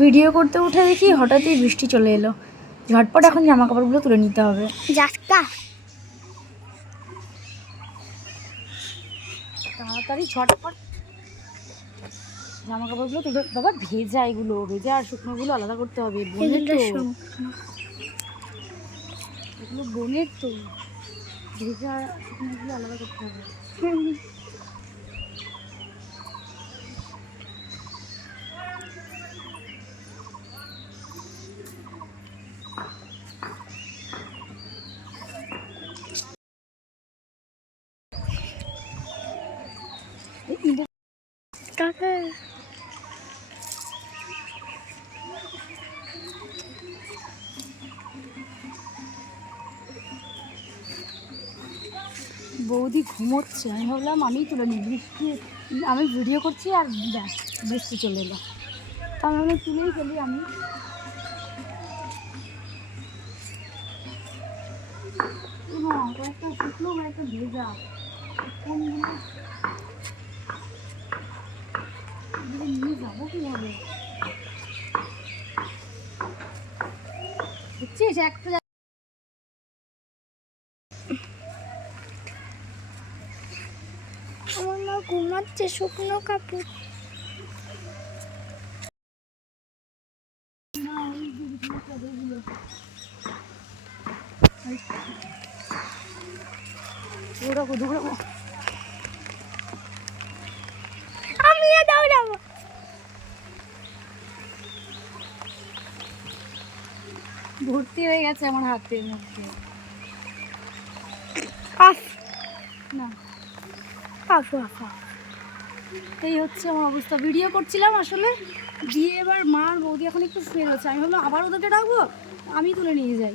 Video করতে উঠে দেখি হঠাৎই বৃষ্টি চলে এলো। ঝটপট এখন জামা কাপড়গুলো তুলে নিতে হবে। তাড়াতাড়ি ঝটপট। জামা কাপড়গুলো তুলে বাবা ভেজা এগুলো ভেজা আর শুকনোগুলো আলাদা করতে হবে। বোনের তো। এগুলো বোনের তো। ভেজা আর শুকনোগুলো আলাদা করতে হবে। বৌদি ঘুমোচ্ছে, আমি ভাবলাম আমি তুলে নিই। বৃষ্টি, আমি ভিডিও করছি আর ব্যাস, বৃষ্টি চলে এলো। তা আমি তুলেই ফেলি আমি। কয়েকটা শুকনো, কয়েকটা ভেজা। কোনগুলো এগুলো নিয়ে যাব কীভাবে দেখছিস একটা আমার মা ঘুমাচ্ছে শুকনো কাপড়। দৌড়াবো দৌড়াবো আমিও দৌড়াবো ভর্তি হয়ে গেছে আমার হাতের মধ্যে। না। এই হচ্ছে আমার অবস্থা। ভিডিও করছিলাম আসলে দিয়ে এবার মার বৌদি এখন একটু শুয়ে হচ্ছে আমি ভাবলাম আবার ওদেরকে ডাকবো? আমি তুলে নিয়ে যাই।